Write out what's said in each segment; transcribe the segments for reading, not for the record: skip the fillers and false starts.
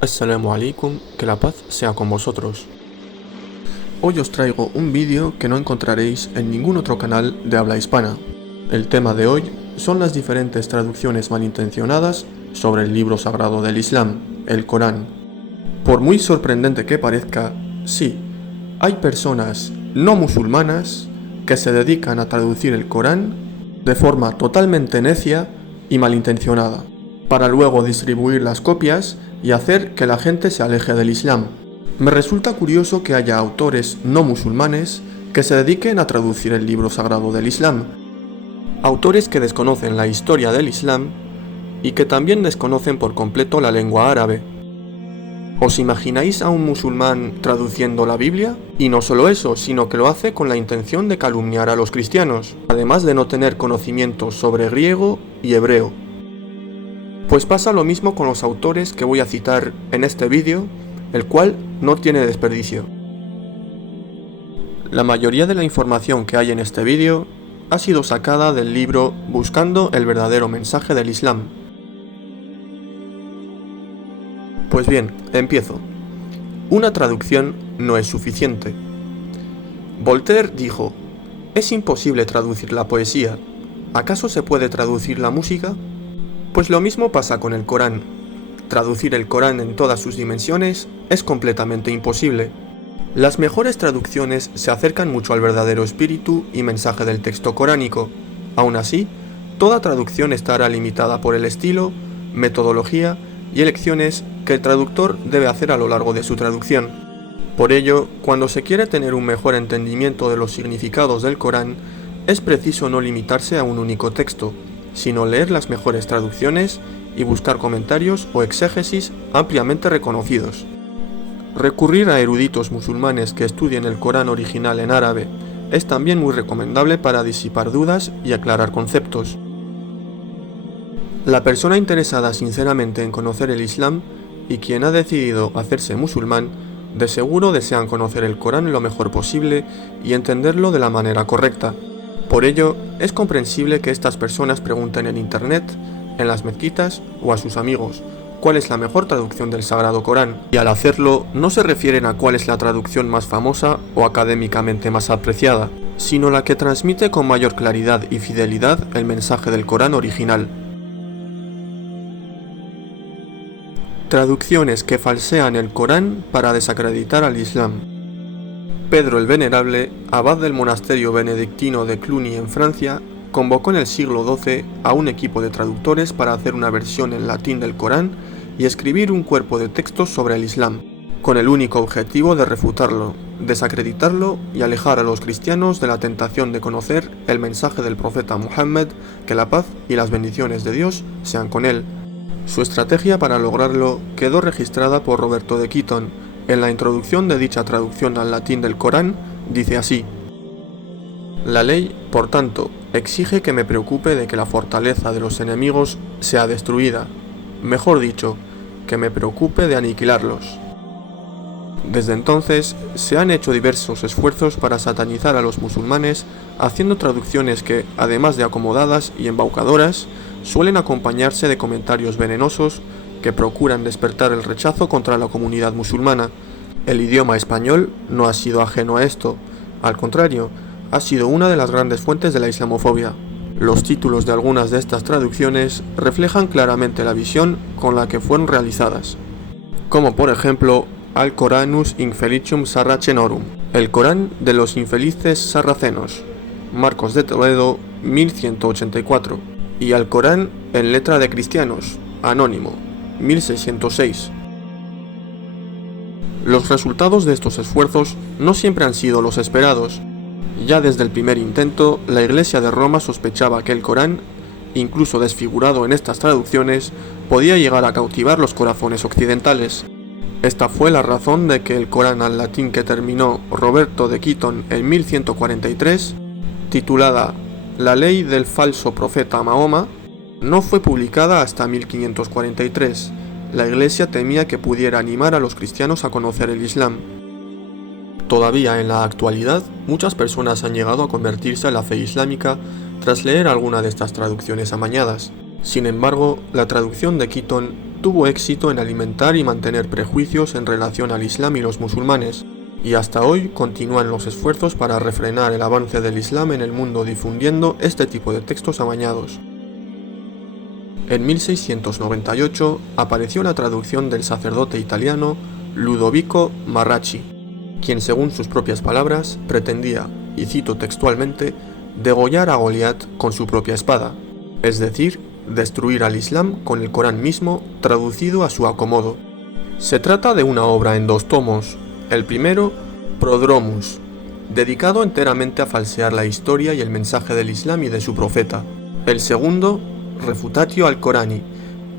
Assalamu alaikum, que la paz sea con vosotros. Hoy os traigo un vídeo que no encontraréis en ningún otro canal de habla hispana. El tema de hoy son las diferentes traducciones malintencionadas sobre el libro sagrado del Islam, el Corán. Por muy sorprendente que parezca, sí, hay personas no musulmanas que se dedican a traducir el Corán de forma totalmente necia y malintencionada, para luego distribuir las copias y hacer que la gente se aleje del Islam. Me resulta curioso que haya autores no musulmanes que se dediquen a traducir el libro sagrado del Islam. Autores que desconocen la historia del Islam y que también desconocen por completo la lengua árabe. ¿Os imagináis a un musulmán traduciendo la Biblia? Y no solo eso, sino que lo hace con la intención de calumniar a los cristianos, además de no tener conocimientos sobre griego y hebreo. Pues pasa lo mismo con los autores que voy a citar en este vídeo, el cual no tiene desperdicio. La mayoría de la información que hay en este vídeo ha sido sacada del libro Buscando el verdadero mensaje del Islam. Pues bien, empiezo. Una traducción no es suficiente. Voltaire dijo: «Es imposible traducir la poesía. ¿Acaso se puede traducir la música?». Pues lo mismo pasa con el Corán. Traducir el Corán en todas sus dimensiones es completamente imposible. Las mejores traducciones se acercan mucho al verdadero espíritu y mensaje del texto coránico. Aún así, toda traducción estará limitada por el estilo, metodología y elecciones que el traductor debe hacer a lo largo de su traducción. Por ello, cuando se quiere tener un mejor entendimiento de los significados del Corán, es preciso no limitarse a un único texto, sino leer las mejores traducciones y buscar comentarios o exégesis ampliamente reconocidos. Recurrir a eruditos musulmanes que estudien el Corán original en árabe es también muy recomendable para disipar dudas y aclarar conceptos. La persona interesada sinceramente en conocer el Islam y quien ha decidido hacerse musulmán, de seguro desean conocer el Corán lo mejor posible y entenderlo de la manera correcta. Por ello, es comprensible que estas personas pregunten en internet, en las mezquitas o a sus amigos cuál es la mejor traducción del Sagrado Corán, y al hacerlo no se refieren a cuál es la traducción más famosa o académicamente más apreciada, sino la que transmite con mayor claridad y fidelidad el mensaje del Corán original. Traducciones que falsean el Corán para desacreditar al Islam. Pedro el Venerable, abad del monasterio benedictino de Cluny en Francia, convocó en el siglo XII a un equipo de traductores para hacer una versión en latín del Corán y escribir un cuerpo de textos sobre el Islam, con el único objetivo de refutarlo, desacreditarlo y alejar a los cristianos de la tentación de conocer el mensaje del profeta Muhammad, que la paz y las bendiciones de Dios sean con él. Su estrategia para lograrlo quedó registrada por Roberto de Quitton. En la introducción de dicha traducción al latín del Corán, dice así: «La ley, por tanto, exige que me preocupe de que la fortaleza de los enemigos sea destruida, mejor dicho, que me preocupe de aniquilarlos». Desde entonces, se han hecho diversos esfuerzos para satanizar a los musulmanes, haciendo traducciones que, además de acomodadas y embaucadoras, suelen acompañarse de comentarios venenosos que procuran despertar el rechazo contra la comunidad musulmana. El idioma español no ha sido ajeno a esto, al contrario, ha sido una de las grandes fuentes de la islamofobia. Los títulos de algunas de estas traducciones reflejan claramente la visión con la que fueron realizadas, como por ejemplo Al Coranus Infelicium Sarracenorum, el Corán de los infelices sarracenos, Marcos de Toledo, 1184, y Al Corán en letra de cristianos, Anónimo, 1606. Los resultados de estos esfuerzos no siempre han sido los esperados. Ya desde el primer intento, la Iglesia de Roma sospechaba que el Corán, incluso desfigurado en estas traducciones, podía llegar a cautivar los corazones occidentales. Esta fue la razón de que el Corán al latín que terminó Roberto de Quitton en 1143, titulada La ley del falso profeta Mahoma, no fue publicada hasta 1543. La Iglesia temía que pudiera animar a los cristianos a conocer el Islam. Todavía en la actualidad, muchas personas han llegado a convertirse a la fe islámica tras leer alguna de estas traducciones amañadas. Sin embargo, la traducción de Keaton tuvo éxito en alimentar y mantener prejuicios en relación al Islam y los musulmanes, y hasta hoy continúan los esfuerzos para refrenar el avance del Islam en el mundo difundiendo este tipo de textos amañados. En 1698 apareció la traducción del sacerdote italiano Ludovico Marracci, quien según sus propias palabras pretendía, y cito textualmente, degollar a Goliat con su propia espada, es decir, destruir al Islam con el Corán mismo traducido a su acomodo. Se trata de una obra en 2 tomos, el primero, Prodromus, dedicado enteramente a falsear la historia y el mensaje del Islam y de su profeta. El segundo, Refutatio al Corani,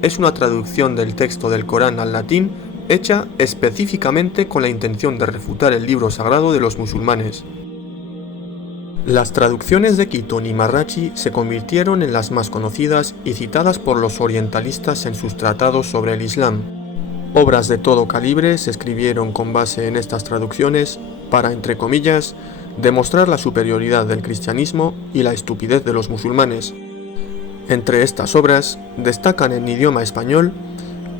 es una traducción del texto del Corán al latín hecha específicamente con la intención de refutar el libro sagrado de los musulmanes. Las traducciones de Keaton y Marracci se convirtieron en las más conocidas y citadas por los orientalistas en sus tratados sobre el Islam. Obras de todo calibre se escribieron con base en estas traducciones para, entre comillas, demostrar la superioridad del cristianismo y la estupidez de los musulmanes. Entre estas obras destacan en idioma español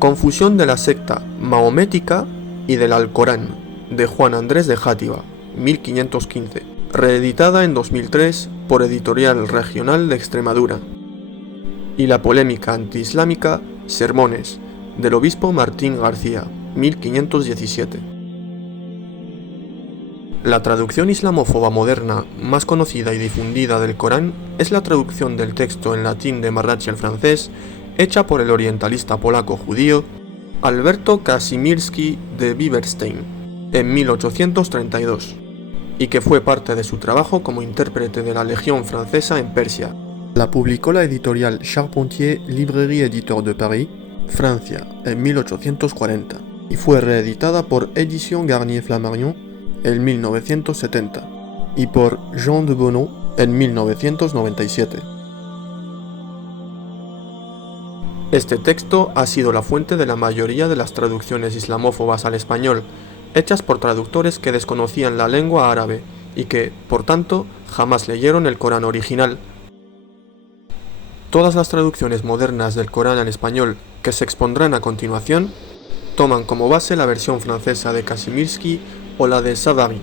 Confusión de la secta mahomética y del Alcorán, de Juan Andrés de Játiva, 1515, reeditada en 2003 por Editorial Regional de Extremadura, y la polémica antiislámica Sermones, del obispo Martín García, 1517. La traducción islamófoba moderna más conocida y difundida del Corán es la traducción del texto en latín de Marracci al francés, hecha por el orientalista polaco-judío Alberto Kazimierski de Bieberstein en 1832, y que fue parte de su trabajo como intérprete de la Legión francesa en Persia. La publicó la editorial Charpentier Librairie Éditeur de Paris, Francia, en 1840, y fue reeditada por Éditions Garnier Flammarion en 1970 y por Jean de Bonneau en 1997. Este texto ha sido la fuente de la mayoría de las traducciones islamófobas al español, hechas por traductores que desconocían la lengua árabe y que, por tanto, jamás leyeron el Corán original. Todas las traducciones modernas del Corán al español que se expondrán a continuación toman como base la versión francesa de Kazimierski o la de Savary,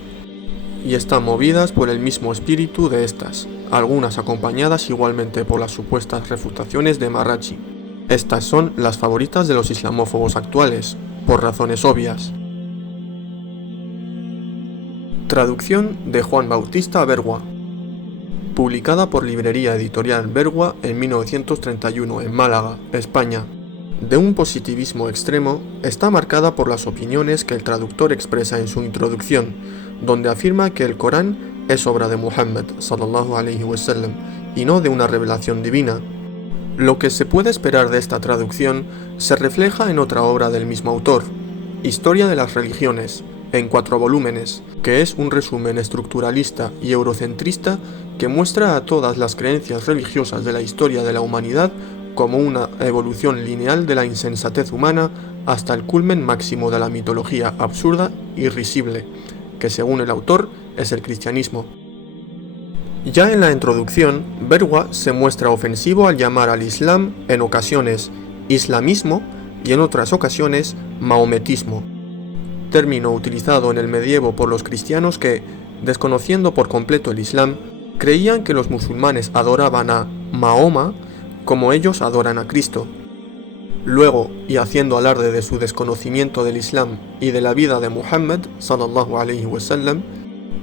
y están movidas por el mismo espíritu de estas, algunas acompañadas igualmente por las supuestas refutaciones de Marracci. Estas son las favoritas de los islamófobos actuales, por razones obvias. Traducción de Juan Bautista Bergua, publicada por Librería Editorial Bergua en 1931 en Málaga, España. De un positivismo extremo, está marcada por las opiniones que el traductor expresa en su introducción, donde afirma que el Corán es obra de Muhammad sallallahu alaihi wasallam y no de una revelación divina. Lo que se puede esperar de esta traducción se refleja en otra obra del mismo autor, Historia de las religiones, en 4 volúmenes, que es un resumen estructuralista y eurocentrista que muestra a todas las creencias religiosas de la historia de la humanidad como una evolución lineal de la insensatez humana hasta el culmen máximo de la mitología absurda y risible, que según el autor es el cristianismo. Ya en la introducción, Bergua se muestra ofensivo al llamar al Islam en ocasiones islamismo y en otras ocasiones mahometismo, término utilizado en el medievo por los cristianos que, desconociendo por completo el Islam, creían que los musulmanes adoraban a Mahoma como ellos adoran a Cristo. Luego, y haciendo alarde de su desconocimiento del Islam y de la vida de Muhammad sallallahu alaihi wasallam,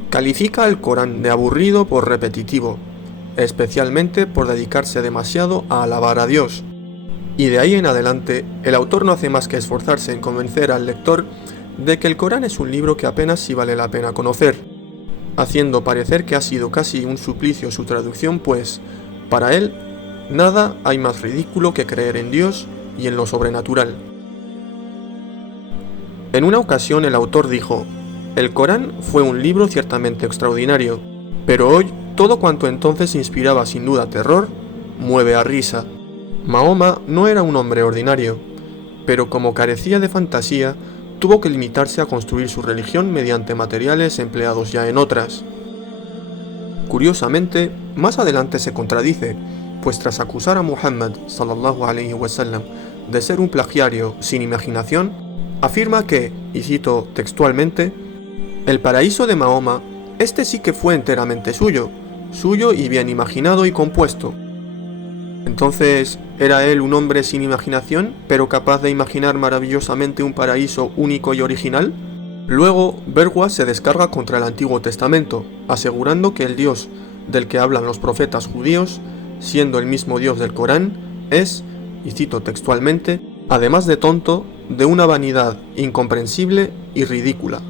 califica el Corán de aburrido por repetitivo, especialmente por dedicarse demasiado a alabar a Dios. Y de ahí en adelante, el autor no hace más que esforzarse en convencer al lector de que el Corán es un libro que apenas sí vale la pena conocer, haciendo parecer que ha sido casi un suplicio su traducción, pues, para él, nada hay más ridículo que creer en Dios y en lo sobrenatural. En una ocasión el autor dijo: el Corán fue un libro ciertamente extraordinario, pero hoy todo cuanto entonces inspiraba sin duda terror, mueve a risa. Mahoma no era un hombre ordinario, pero como carecía de fantasía, tuvo que limitarse a construir su religión mediante materiales empleados ya en otras. Curiosamente, más adelante se contradice, pues tras acusar a Muhammad sallallahu alaihi wasallam de ser un plagiario sin imaginación, afirma que, y cito textualmente, el paraíso de Mahoma, este sí que fue enteramente suyo y bien imaginado y compuesto. Entonces, ¿era él un hombre sin imaginación, pero capaz de imaginar maravillosamente un paraíso único y original? Luego, Verwa se descarga contra el Antiguo Testamento, asegurando que el Dios del que hablan los profetas judíos, siendo el mismo Dios del Corán, es, y cito textualmente, además de tonto, de una vanidad incomprensible y ridícula.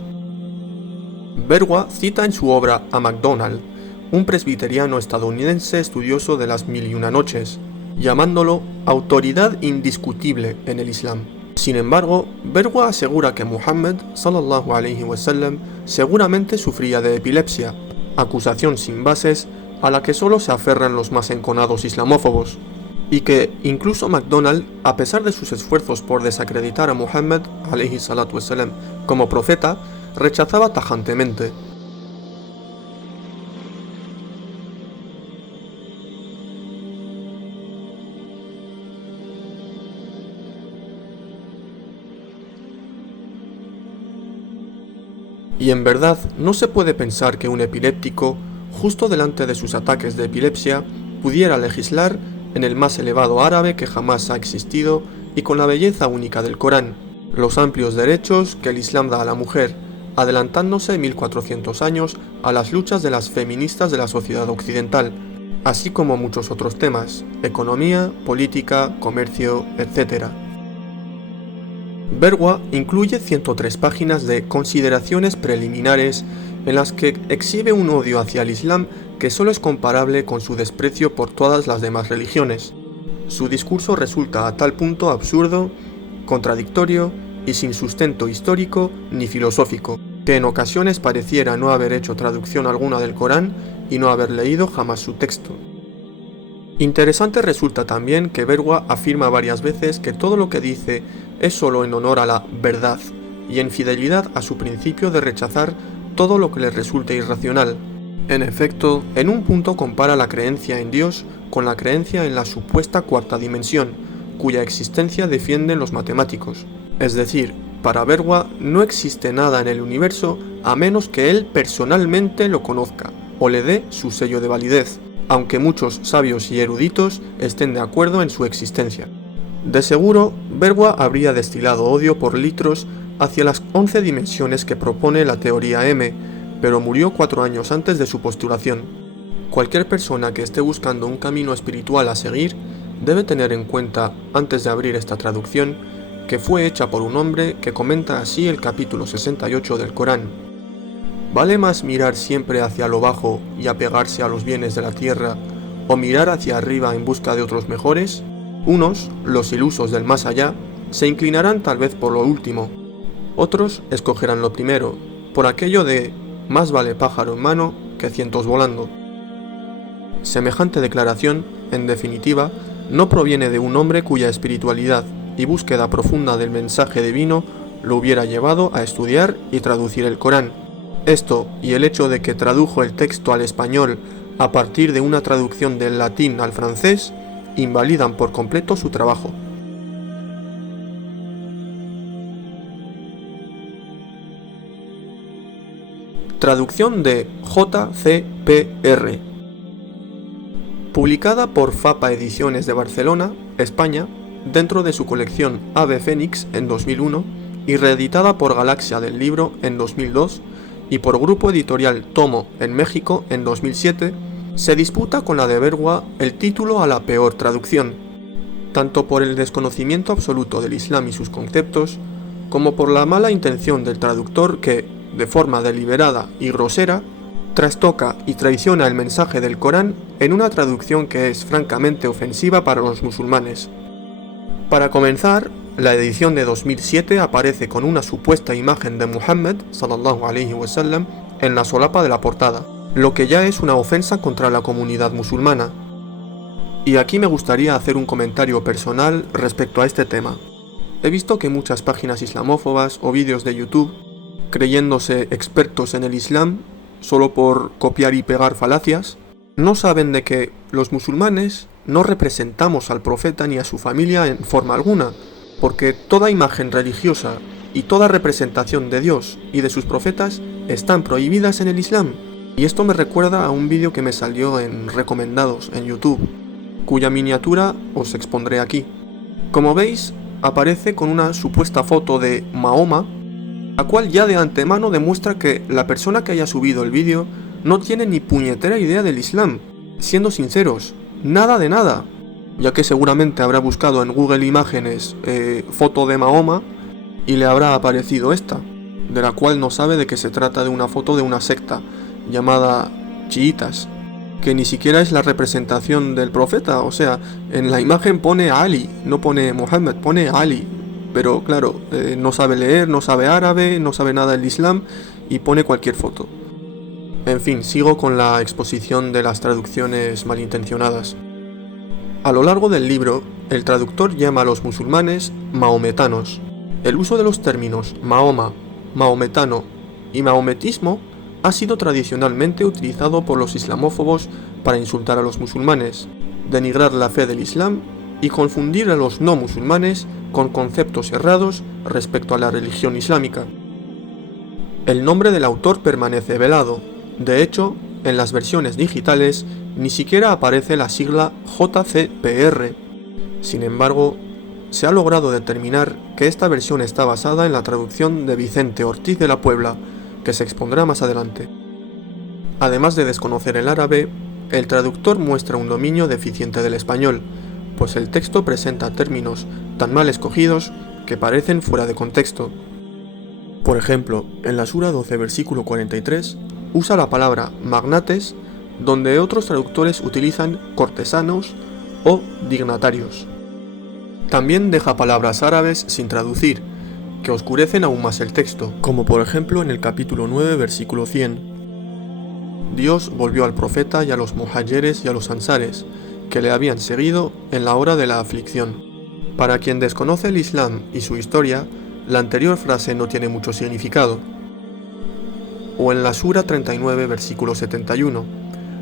Verwa cita en su obra a MacDonald, un presbiteriano estadounidense estudioso de las Mil y Una Noches, llamándolo autoridad indiscutible en el Islam. Sin embargo, Verwa asegura que Muhammad sallallahu alaihi wasallam seguramente sufría de epilepsia, acusación sin bases a la que solo se aferran los más enconados islamófobos, y que incluso MacDonald, a pesar de sus esfuerzos por desacreditar a Muhammad alaihi salatu wasallam como profeta, rechazaba tajantemente. Y en verdad, no se puede pensar que un epiléptico, justo delante de sus ataques de epilepsia, pudiera legislar en el más elevado árabe que jamás ha existido y con la belleza única del Corán, los amplios derechos que el Islam da a la mujer, adelantándose 1400 años a las luchas de las feministas de la sociedad occidental, así como muchos otros temas, economía, política, comercio, etc. Verwa incluye 103 páginas de consideraciones preliminares en las que exhibe un odio hacia el Islam que solo es comparable con su desprecio por todas las demás religiones. Su discurso resulta a tal punto absurdo, contradictorio y sin sustento histórico ni filosófico, que en ocasiones pareciera no haber hecho traducción alguna del Corán y no haber leído jamás su texto. Interesante resulta también que Verwa afirma varias veces que todo lo que dice es solo en honor a la verdad y en fidelidad a su principio de rechazar todo lo que le resulte irracional. En efecto, en un punto compara la creencia en Dios con la creencia en la supuesta cuarta dimensión, cuya existencia defienden los matemáticos. Es decir, para Verwa no existe nada en el universo a menos que él personalmente lo conozca o le dé su sello de validez, aunque muchos sabios y eruditos estén de acuerdo en su existencia. De seguro, Verwa habría destilado odio por litros hacia las 11 dimensiones que propone la teoría M, pero murió 4 años antes de su postulación. Cualquier persona que esté buscando un camino espiritual a seguir debe tener en cuenta, antes de abrir esta traducción, que fue hecha por un hombre que comenta así el capítulo 68 del Corán. ¿Vale más mirar siempre hacia lo bajo y apegarse a los bienes de la tierra, o mirar hacia arriba en busca de otros mejores? Unos, los ilusos del más allá, se inclinarán tal vez por lo último. Otros escogerán lo primero, por aquello de más vale pájaro en mano que cientos volando. Semejante declaración, en definitiva, no proviene de un hombre cuya espiritualidad y búsqueda profunda del mensaje divino lo hubiera llevado a estudiar y traducir el Corán. Esto y el hecho de que tradujo el texto al español a partir de una traducción del latín al francés invalidan por completo su trabajo. Traducción de J.C.P.R. Publicada por Fapa Ediciones de Barcelona, España, dentro de su colección Ave Fénix en 2001 y reeditada por Galaxia del Libro en 2002 y por Grupo Editorial Tomo en México en 2007, se disputa con la de Verwa el título a la peor traducción, tanto por el desconocimiento absoluto del Islam y sus conceptos, como por la mala intención del traductor que, de forma deliberada y grosera, trastoca y traiciona el mensaje del Corán en una traducción que es francamente ofensiva para los musulmanes. Para comenzar, la edición de 2007 aparece con una supuesta imagen de Muhammad sallallahu alaihi wasallam en la solapa de la portada, lo que ya es una ofensa contra la comunidad musulmana. Y aquí me gustaría hacer un comentario personal respecto a este tema. He visto que muchas páginas islamófobas o vídeos de YouTube, creyéndose expertos en el Islam solo por copiar y pegar falacias, no saben de que los musulmanes no representamos al profeta ni a su familia en forma alguna, porque toda imagen religiosa y toda representación de Dios y de sus profetas están prohibidas en el Islam. Y esto me recuerda a un vídeo que me salió en recomendados en YouTube, cuya miniatura os expondré aquí. Como veis, aparece con una supuesta foto de Mahoma, la cual ya de antemano demuestra que la persona que haya subido el vídeo no tiene ni puñetera idea del Islam. Siendo sinceros, nada de nada, ya que seguramente habrá buscado en Google Imágenes foto de Mahoma y le habrá aparecido esta, de la cual no sabe de que se trata de una foto de una secta llamada chiitas, que ni siquiera es la representación del profeta. O sea, en la imagen pone Ali, no pone Mohammed, pone Ali, pero claro, no sabe leer, no sabe árabe, no sabe nada del Islam y pone cualquier foto. En fin, sigo con la exposición de las traducciones malintencionadas. A lo largo del libro, el traductor llama a los musulmanes mahometanos. El uso de los términos Mahoma, mahometano y mahometismo ha sido tradicionalmente utilizado por los islamófobos para insultar a los musulmanes, denigrar la fe del Islam y confundir a los no musulmanes con conceptos errados respecto a la religión islámica. El nombre del autor permanece velado. De hecho, en las versiones digitales ni siquiera aparece la sigla JCPR. Sin embargo, se ha logrado determinar que esta versión está basada en la traducción de Vicente Ortiz de la Puebla, que se expondrá más adelante. Además de desconocer el árabe, el traductor muestra un dominio deficiente del español, pues el texto presenta términos tan mal escogidos que parecen fuera de contexto. Por ejemplo, en la Sura 12, versículo 43, usa la palabra magnates, donde otros traductores utilizan cortesanos o dignatarios. También deja palabras árabes sin traducir, que oscurecen aún más el texto, como por ejemplo en el capítulo 9, versículo 100. Dios volvió al profeta y a los muhajeres y a los ansares, que le habían seguido en la hora de la aflicción. Para quien desconoce el Islam y su historia, la anterior frase no tiene mucho significado. O en la Sura 39, versículo 71,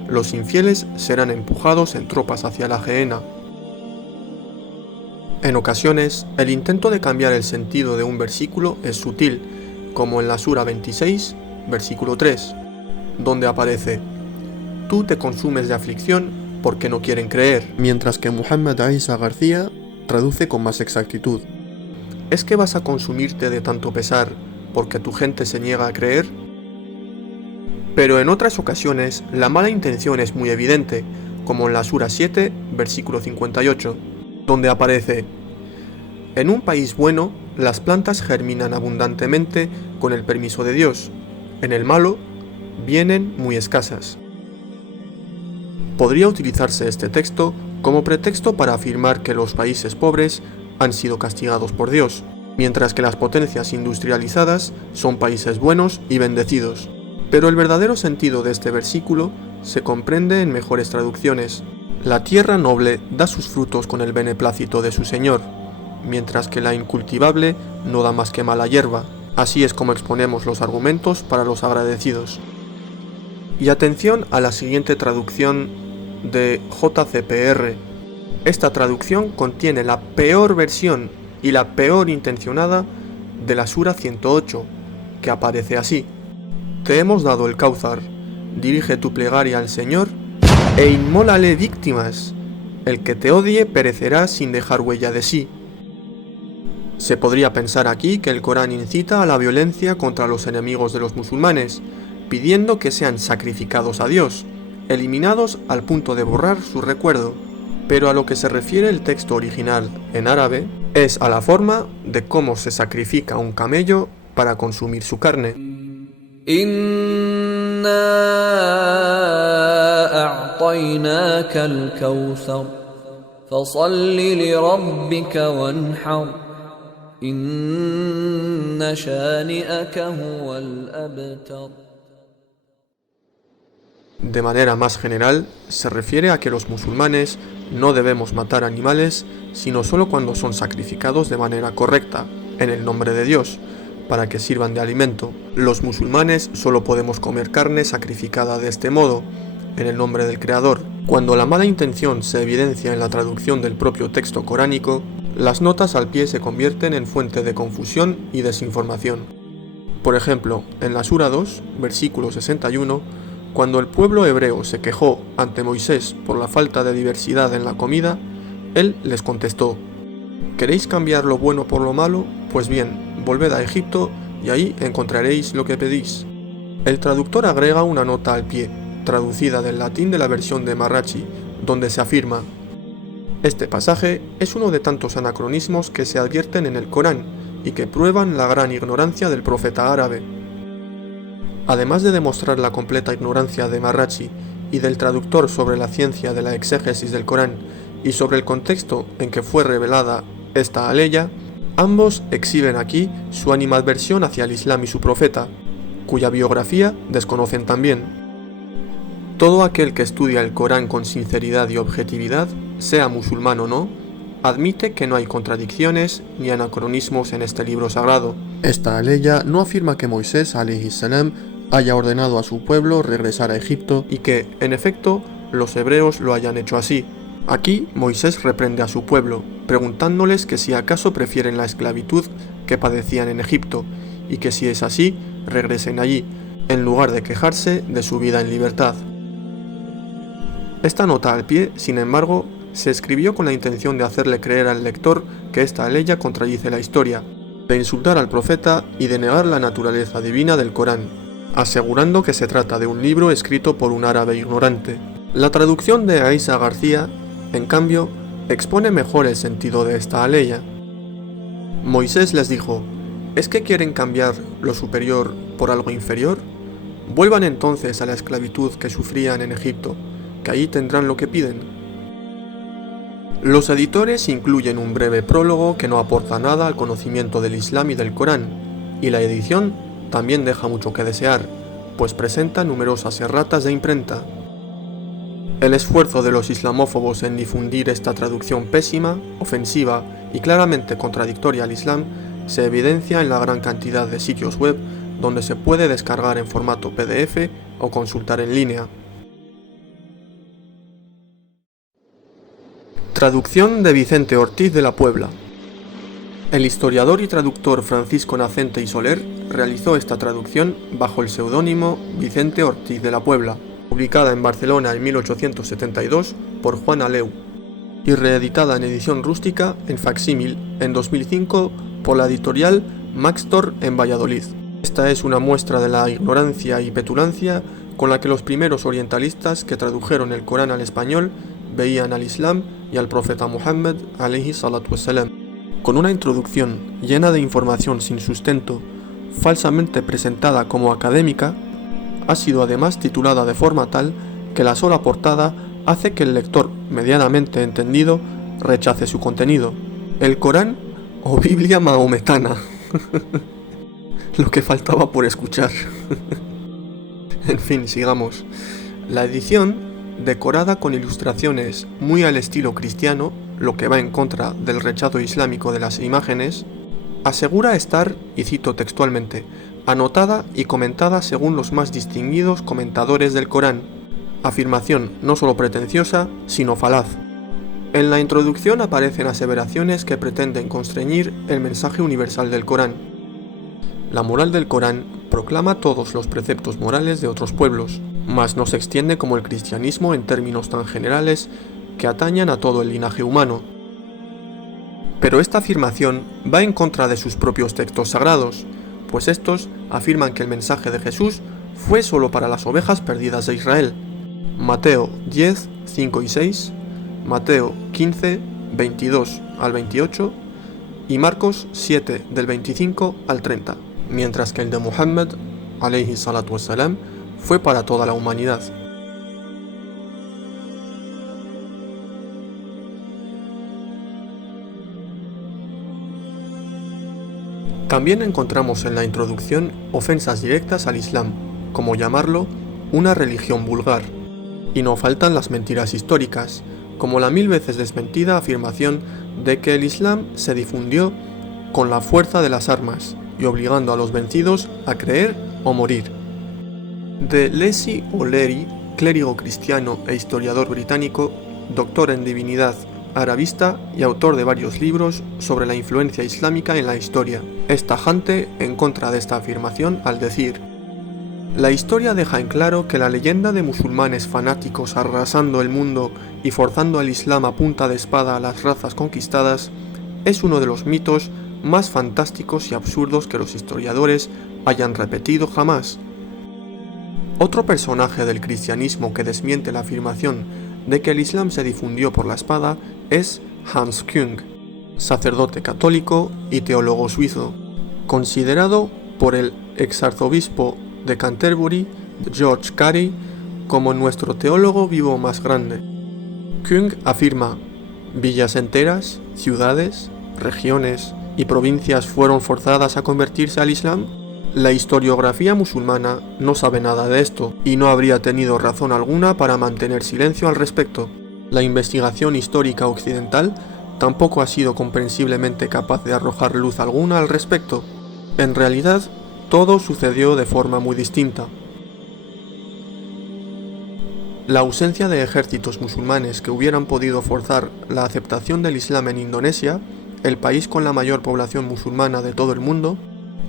los infieles serán empujados en tropas hacia la Gehenna. En ocasiones, el intento de cambiar el sentido de un versículo es sutil, como en la Sura 26, versículo 3, donde aparece: tú te consumes de aflicción porque no quieren creer, mientras que Muhammad Aisa García traduce con más exactitud: ¿es que vas a consumirte de tanto pesar porque tu gente se niega a creer? Pero en otras ocasiones, la mala intención es muy evidente, como en la Sura 7, versículo 58, donde aparece: en un país bueno, las plantas germinan abundantemente con el permiso de Dios. En el malo, vienen muy escasas. Podría utilizarse este texto como pretexto para afirmar que los países pobres han sido castigados por Dios, mientras que las potencias industrializadas son países buenos y bendecidos. Pero el verdadero sentido de este versículo se comprende en mejores traducciones. La tierra noble da sus frutos con el beneplácito de su Señor, mientras que la incultivable no da más que mala hierba. Así es como exponemos los argumentos para los agradecidos. Y atención a la siguiente traducción de JCPR. Esta traducción contiene la peor versión y la peor intencionada de la Sura 108, que aparece así: te hemos dado el Cáuthar, dirige tu plegaria al Señor e inmólale víctimas. El que te odie perecerá sin dejar huella de sí. Se podría pensar aquí que el Corán incita a la violencia contra los enemigos de los musulmanes, pidiendo que sean sacrificados a Dios, eliminados al punto de borrar su recuerdo. Pero a lo que se refiere el texto original en árabe es a la forma de cómo se sacrifica un camello para consumir su carne. إنا أعطيناك الكوثر فصل لربك وانحر إن شانئك هو الأبتر. De manera más general, se refiere a que los musulmanes no debemos matar animales, sino solo cuando son sacrificados de manera correcta, en el nombre de Dios, para que sirvan de alimento. Los musulmanes solo podemos comer carne sacrificada de este modo, en el nombre del Creador. Cuando la mala intención se evidencia en la traducción del propio texto coránico, las notas al pie se convierten en fuente de confusión y desinformación. Por ejemplo, en la Sura 2, versículo 61, cuando el pueblo hebreo se quejó ante Moisés por la falta de diversidad en la comida, él les contestó: ¿queréis cambiar lo bueno por lo malo? Pues bien, volved a Egipto y ahí encontraréis lo que pedís. El traductor agrega una nota al pie, traducida del latín de la versión de Marrachi, donde se afirma: este pasaje es uno de tantos anacronismos que se advierten en el Corán y que prueban la gran ignorancia del profeta árabe. Además de demostrar la completa ignorancia de Marrachi y del traductor sobre la ciencia de la exégesis del Corán y sobre el contexto en que fue revelada esta aleya, ambos exhiben aquí su animadversión hacia el Islam y su profeta, cuya biografía desconocen también. Todo aquel que estudia el Corán con sinceridad y objetividad, sea musulmán o no, admite que no hay contradicciones ni anacronismos en este libro sagrado. Esta aleya no afirma que Moisés a.s. haya ordenado a su pueblo regresar a Egipto y que, en efecto, los hebreos lo hayan hecho así. Aquí Moisés reprende a su pueblo, preguntándoles que si acaso prefieren la esclavitud que padecían en Egipto, y que si es así, regresen allí, en lugar de quejarse de su vida en libertad. Esta nota al pie, sin embargo, se escribió con la intención de hacerle creer al lector que esta aleya contradice la historia, de insultar al profeta y de negar la naturaleza divina del Corán, asegurando que se trata de un libro escrito por un árabe ignorante. La traducción de Aisa García, en cambio, expone mejor el sentido de esta aleya. Moisés les dijo: ¿es que quieren cambiar lo superior por algo inferior? Vuelvan entonces a la esclavitud que sufrían en Egipto, que allí tendrán lo que piden. Los editores incluyen un breve prólogo que no aporta nada al conocimiento del Islam y del Corán, y la edición también deja mucho que desear, pues presenta numerosas erratas de imprenta. El esfuerzo de los islamófobos en difundir esta traducción pésima, ofensiva y claramente contradictoria al Islam se evidencia en la gran cantidad de sitios web donde se puede descargar en formato PDF o consultar en línea. Traducción de Vicente Ortiz de la Puebla. El historiador y traductor Francisco Nacente y Soler realizó esta traducción bajo el seudónimo Vicente Ortiz de la Puebla, publicada en Barcelona en 1872 por Juan Aleu, y reeditada en edición rústica en facsímil en 2005 por la editorial Maxtor en Valladolid. Esta es una muestra de la ignorancia y petulancia con la que los primeros orientalistas que tradujeron el Corán al español veían al Islam y al profeta Muhammad alayhi salatu wassalam. Con una introducción llena de información sin sustento, falsamente presentada como académica, ha sido además titulada de forma tal que la sola portada hace que el lector medianamente entendido rechace su contenido. El Corán o Biblia mahometana. Lo que faltaba por escuchar. En fin, sigamos. La edición, decorada con ilustraciones muy al estilo cristiano, lo que va en contra del rechazo islámico de las imágenes, asegura estar, y cito textualmente, anotada y comentada según los más distinguidos comentadores del Corán, afirmación no solo pretenciosa, sino falaz. En la introducción aparecen aseveraciones que pretenden constreñir el mensaje universal del Corán. La moral del Corán proclama todos los preceptos morales de otros pueblos, mas no se extiende como el cristianismo en términos tan generales que atañan a todo el linaje humano. Pero esta afirmación va en contra de sus propios textos sagrados, pues estos afirman que el mensaje de Jesús fue solo para las ovejas perdidas de Israel. Mateo 10, 5 y 6, Mateo 15, 22 al 28 y Marcos 7, del 25 al 30, mientras que el de Muhammad, alayhi salatu wassalam, fue para toda la humanidad. También encontramos en la introducción ofensas directas al Islam, como llamarlo una religión vulgar, y no faltan las mentiras históricas, como la 1000 veces desmentida afirmación de que el Islam se difundió con la fuerza de las armas y obligando a los vencidos a creer o morir. De Lesi o Leri clérigo cristiano e historiador británico, doctor en divinidad, arabista y autor de varios libros sobre la influencia islámica en la historia. Es tajante en contra de esta afirmación al decir: la historia deja en claro que la leyenda de musulmanes fanáticos arrasando el mundo y forzando al Islam a punta de espada a las razas conquistadas es uno de los mitos más fantásticos y absurdos que los historiadores hayan repetido jamás. Otro personaje del cristianismo que desmiente la afirmación de que el Islam se difundió por la espada es Hans Küng, sacerdote católico y teólogo suizo, considerado por el exarzobispo de Canterbury, George Carey, como nuestro teólogo vivo más grande. Küng afirma: villas enteras, ciudades, regiones y provincias fueron forzadas a convertirse al Islam. La historiografía musulmana no sabe nada de esto y no habría tenido razón alguna para mantener silencio al respecto. La investigación histórica occidental tampoco ha sido comprensiblemente capaz de arrojar luz alguna al respecto. En realidad, todo sucedió de forma muy distinta. La ausencia de ejércitos musulmanes que hubieran podido forzar la aceptación del Islam en Indonesia, el país con la mayor población musulmana de todo el mundo,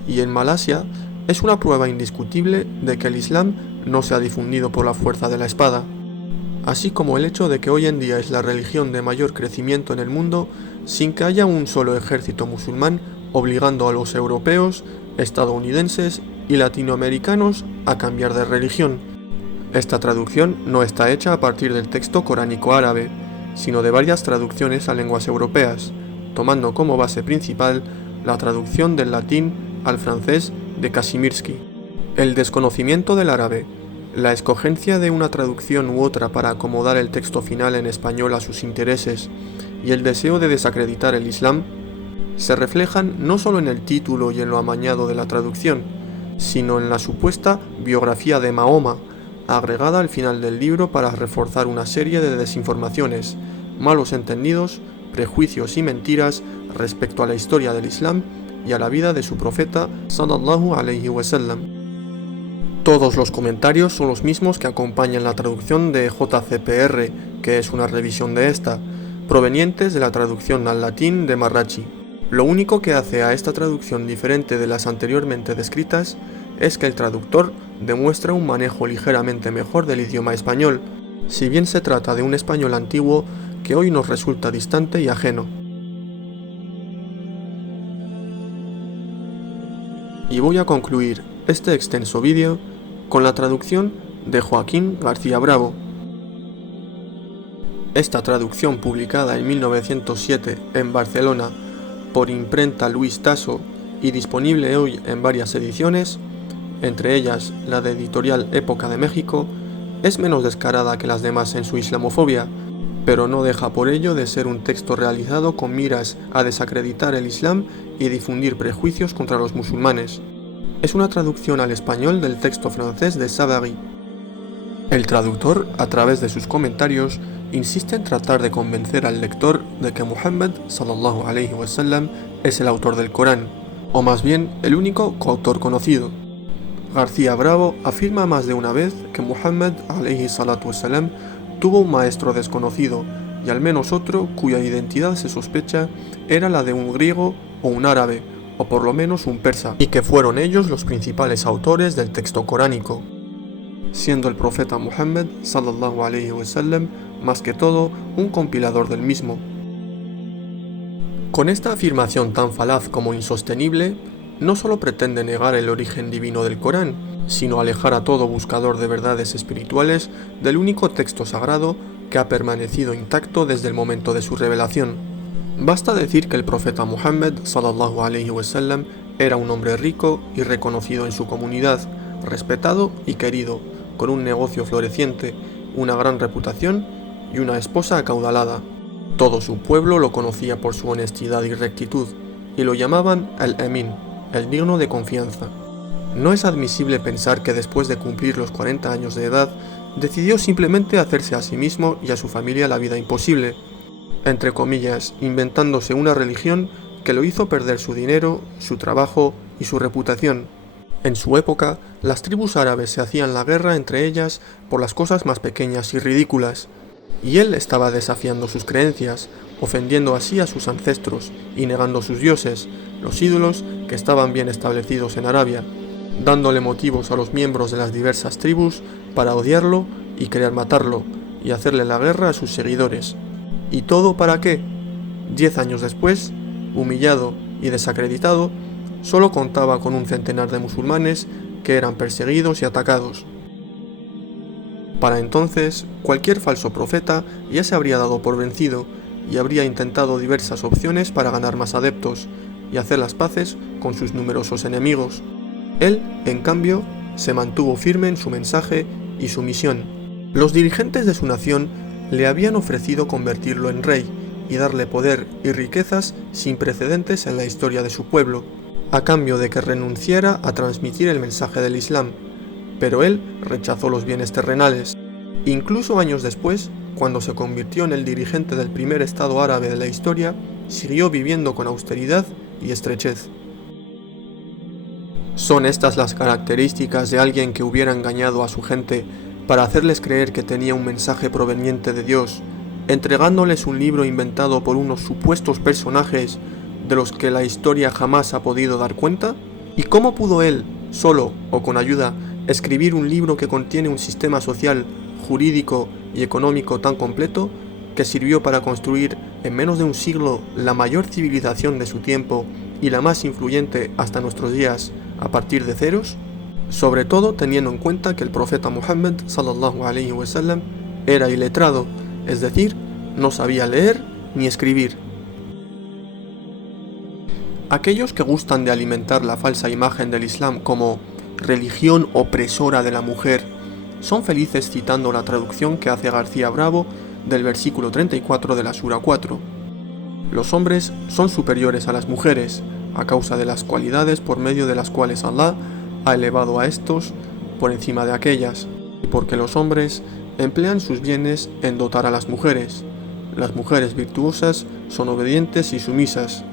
y en Malasia, es una prueba indiscutible de que el Islam no se ha difundido por la fuerza de la espada, así como el hecho de que hoy en día es la religión de mayor crecimiento en el mundo sin que haya un solo ejército musulmán obligando a los europeos, estadounidenses y latinoamericanos a cambiar de religión. Esta traducción no está hecha a partir del texto coránico árabe, sino de varias traducciones a lenguas europeas, tomando como base principal la traducción del latín al francés de Kazimierski. El desconocimiento del árabe, la escogencia de una traducción u otra para acomodar el texto final en español a sus intereses y el deseo de desacreditar el Islam se reflejan no solo en el título y en lo amañado de la traducción, sino en la supuesta biografía de Mahoma, agregada al final del libro para reforzar una serie de desinformaciones, malos entendidos, prejuicios y mentiras respecto a la historia del Islam y a la vida de su profeta sallallahu alaihi wasallam. Todos los comentarios son los mismos que acompañan la traducción de JCPR, que es una revisión de esta, provenientes de la traducción al latín de Marrachi. Lo único que hace a esta traducción diferente de las anteriormente descritas es que el traductor demuestra un manejo ligeramente mejor del idioma español, si bien se trata de un español antiguo que hoy nos resulta distante y ajeno. Y voy a concluir este extenso vídeo con la traducción de Joaquín García Bravo. Esta traducción, publicada en 1907 en Barcelona por Imprenta Luis Tasso y disponible hoy en varias ediciones, entre ellas la de Editorial Época de México, es menos descarada que las demás en su islamofobia, pero no deja por ello de ser un texto realizado con miras a desacreditar el Islam y difundir prejuicios contra los musulmanes. Es una traducción al español del texto francés de Savary. El traductor, a través de sus comentarios, insiste en tratar de convencer al lector de que Muhammad sallallahu alaihi wasallam es el autor del Corán, o más bien el único coautor conocido. García Bravo afirma más de una vez que Muhammad alaihi salatu wasallam tuvo un maestro desconocido y al menos otro cuya identidad se sospecha era la de un griego o un árabe, o por lo menos un persa, y que fueron ellos los principales autores del texto coránico, siendo el profeta Muhammad sallallahu alaihi wasallam más que todo un compilador del mismo. Con esta afirmación tan falaz como insostenible, no solo pretende negar el origen divino del Corán, sino alejar a todo buscador de verdades espirituales del único texto sagrado que ha permanecido intacto desde el momento de su revelación. Basta decir que el profeta Muhammad sallallahu alaihi wasallam era un hombre rico y reconocido en su comunidad, respetado y querido, con un negocio floreciente, una gran reputación y una esposa acaudalada. Todo su pueblo lo conocía por su honestidad y rectitud, y lo llamaban al-Amin, el digno de confianza. No es admisible pensar que después de cumplir los 40 años de edad, decidió simplemente hacerse a sí mismo y a su familia la vida imposible, entre comillas, inventándose una religión que lo hizo perder su dinero, su trabajo y su reputación. En su época, las tribus árabes se hacían la guerra entre ellas por las cosas más pequeñas y ridículas, y él estaba desafiando sus creencias, ofendiendo así a sus ancestros y negando sus dioses, los ídolos que estaban bien establecidos en Arabia, dándole motivos a los miembros de las diversas tribus para odiarlo y querer matarlo, y hacerle la guerra a sus seguidores. ¿Y todo para qué? 10 años después, humillado y desacreditado, solo contaba con un centenar de musulmanes que eran perseguidos y atacados. Para entonces, cualquier falso profeta ya se habría dado por vencido y habría intentado diversas opciones para ganar más adeptos y hacer las paces con sus numerosos enemigos. Él, en cambio, se mantuvo firme en su mensaje y su misión. Los dirigentes de su nación le habían ofrecido convertirlo en rey y darle poder y riquezas sin precedentes en la historia de su pueblo, a cambio de que renunciara a transmitir el mensaje del Islam, pero él rechazó los bienes terrenales. Incluso años después, cuando se convirtió en el dirigente del primer estado árabe de la historia, siguió viviendo con austeridad y estrechez. ¿Son estas las características de alguien que hubiera engañado a su gente para hacerles creer que tenía un mensaje proveniente de Dios, entregándoles un libro inventado por unos supuestos personajes de los que la historia jamás ha podido dar cuenta? ¿Y cómo pudo él, solo o con ayuda, escribir un libro que contiene un sistema social, jurídico y económico tan completo que sirvió para construir en menos de un siglo la mayor civilización de su tiempo y la más influyente hasta nuestros días a partir de ceros? Sobre todo teniendo en cuenta que el profeta Muhammad sallallahu alaihi wasallam era iletrado, es decir, no sabía leer ni escribir. Aquellos que gustan de alimentar la falsa imagen del Islam como religión opresora de la mujer son felices citando la traducción que hace García Bravo del versículo 34 de la Sura 4. Los hombres son superiores a las mujeres a causa de las cualidades por medio de las cuales Allah ha elevado a estos por encima de aquellas, y porque los hombres emplean sus bienes en dotar a las mujeres. Las mujeres virtuosas son obedientes y sumisas.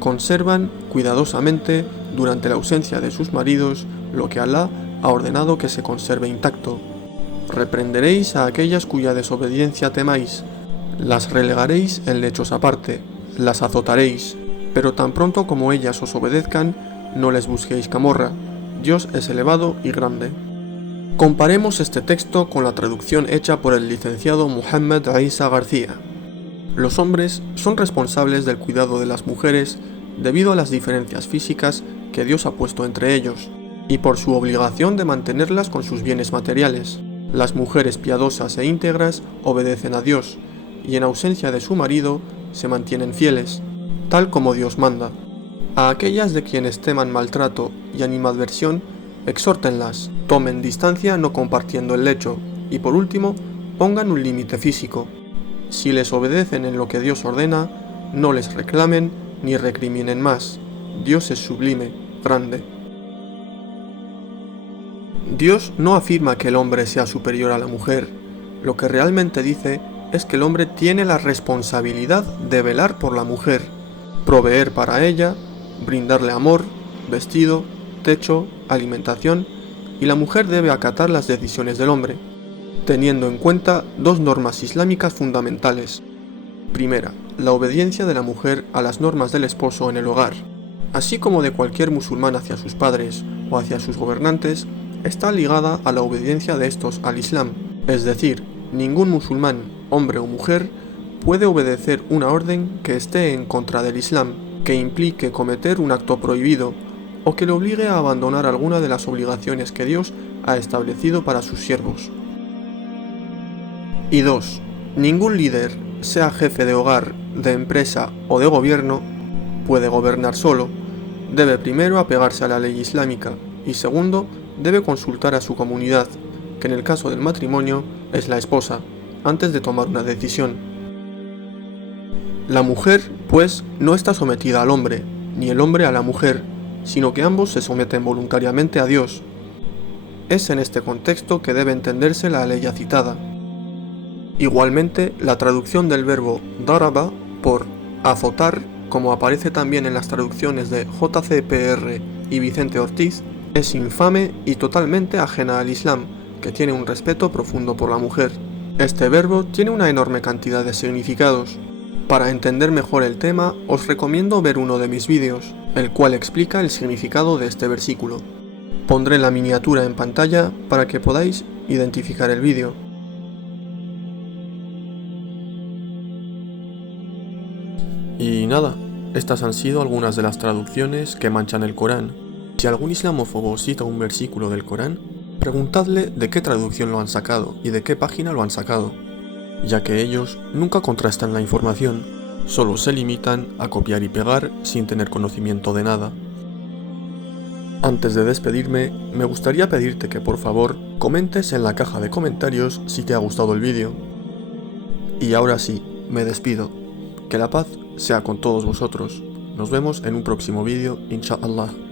Conservan cuidadosamente durante la ausencia de sus maridos lo que Allah ha ordenado que se conserve intacto. Reprenderéis a aquellas cuya desobediencia temáis, las relegaréis en lechos aparte, las azotaréis, pero tan pronto como ellas os obedezcan, no les busquéis camorra. Dios es elevado y grande. Comparemos este texto con la traducción hecha por el licenciado Muhammad Isa García. Los hombres son responsables del cuidado de las mujeres debido a las diferencias físicas que Dios ha puesto entre ellos, y por su obligación de mantenerlas con sus bienes materiales. Las mujeres piadosas e íntegras obedecen a Dios, y en ausencia de su marido se mantienen fieles, tal como Dios manda. A aquellas de quienes teman maltrato y animadversión, exhórtenlas, tomen distancia no compartiendo el lecho, y por último, pongan un límite físico. Si les obedecen en lo que Dios ordena, no les reclamen ni recriminen más. Dios es sublime, grande. Dios no afirma que el hombre sea superior a la mujer. Lo que realmente dice es que el hombre tiene la responsabilidad de velar por la mujer, proveer para ella, brindarle amor, vestido, techo, alimentación, y la mujer debe acatar las decisiones del hombre, teniendo en cuenta dos normas islámicas fundamentales. Primera, la obediencia de la mujer a las normas del esposo en el hogar, así como de cualquier musulmán hacia sus padres o hacia sus gobernantes, está ligada a la obediencia de estos al Islam, es decir, ningún musulmán, hombre o mujer, puede obedecer una orden que esté en contra del Islam, que implique cometer un acto prohibido, o que le obligue a abandonar alguna de las obligaciones que Dios ha establecido para sus siervos. Y 2. Ningún líder, sea jefe de hogar, de empresa o de gobierno, puede gobernar solo. Debe primero apegarse a la ley islámica y segundo, debe consultar a su comunidad, que en el caso del matrimonio es la esposa, antes de tomar una decisión. La mujer, pues, no está sometida al hombre, ni el hombre a la mujer, sino que ambos se someten voluntariamente a Dios. Es en este contexto que debe entenderse la ley ya citada. Igualmente, la traducción del verbo daraba por azotar, como aparece también en las traducciones de JCPR y Vicente Ortiz, Es infame y totalmente ajena al Islam, que tiene un respeto profundo por la mujer. Este verbo tiene una enorme cantidad de significados. Para entender mejor el tema, os recomiendo ver uno de mis vídeos, el cual explica el significado de este versículo. Pondré la miniatura en pantalla para que podáis identificar el vídeo. Y nada, estas han sido algunas de las traducciones que manchan el Corán. Si algún islamófobo cita un versículo del Corán, preguntadle de qué traducción lo han sacado y de qué página lo han sacado, ya que ellos nunca contrastan la información, solo se limitan a copiar y pegar sin tener conocimiento de nada. Antes de despedirme, me gustaría pedirte que por favor comentes en la caja de comentarios si te ha gustado el vídeo. Y ahora sí, me despido. Que la paz sea con todos vosotros. Nos vemos en un próximo vídeo, inshallah.